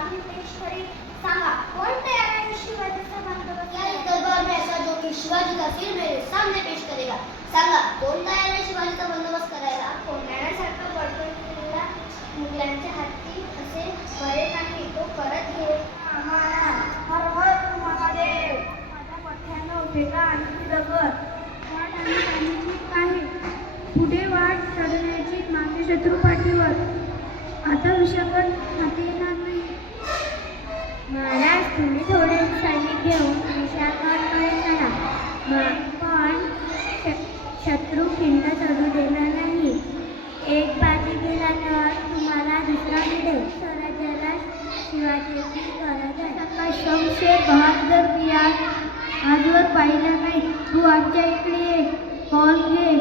आम्ही पेश करील. सांगा कोण तयार आहे शिवाजीचा बंदोबस्त क्या इस दरबार में ऐसा जो कि शिवाजी का सिर मेरे सामने पेश करेगा? सांगा कोण तयार आहे शिवाजीचा बंदोबस्त करायला? कोंढाण्यासारखा बडबडलेला मुलांच्या हाती असे बरे नाही, तो करत घेईल आम्हाला. हर हर महादेव. माझ्या पठ्यानं भेगा आणि दगड वाट आणि पाण्याची काही पुढे वाट चढण्याची माझे शत्रू पाठीवर. आता विशाखट हाती येणार नाही. महाराज तुम्ही थोडे सैनिक घेऊन विशाखाकडे चला, पण शत्रू खिंड चढू देणार नाही. एक बाजी गेला तर तुम्हाला दुसरा मिळेल. स्वराज्याला शिवाजीची गरज आहे. शमशेर बहादर पियाज आजवर पाहिलं नाही. तू आमच्या इकडे ये, हॉल घे,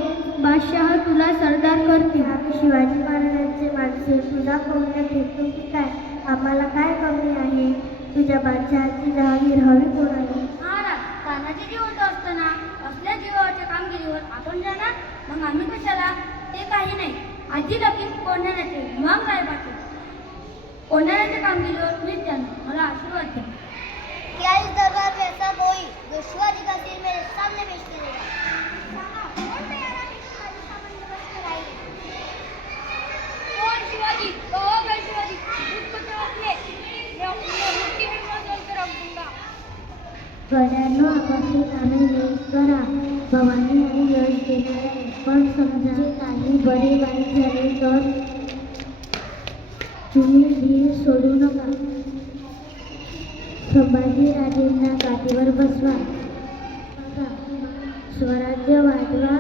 बादशाह तुला सरदार करते. आम्ही शिवाजी महाराजांचे माणसे तुझा पौण्य घेतो की काय? आम्हाला काय कमी आहे? तुझ्या बादशहाची जहागीर हवी कोणाला? महाराज, तानाजी जिवंत असताना असल्या जीवाच्या कामगिरीवर आपण जाणार, मग आम्ही कशाला? ते काही नाही. आजी लगीन कोंढाण्याचे मग काय पाठवू? कोंढाण्याच्या कामगिरीवर मीच जाणार. मला आशीर्वाद द्या. क्या इस दरबार में ऐसा कोई जो शिवाजी का सिर मेरे सामने पेश करेगा? सांगा कोण तयार आहे शिवाजीचा बंदोबस्त करायला? कोण शिवाजी? कहो काय शिवाजी? दुष्पत्र वाचले. मोठी विमान तर अवगुंगा. गड्यांनो आपापली कामे नीट करा. भवानी आणि यश देणार आहे. पण समजा जे काही बरे वाईट झाले तर तुम्ही धीर सोडू नका. संभाजी राजेंना गादीवर बसवा, स्वराज्य वाढवा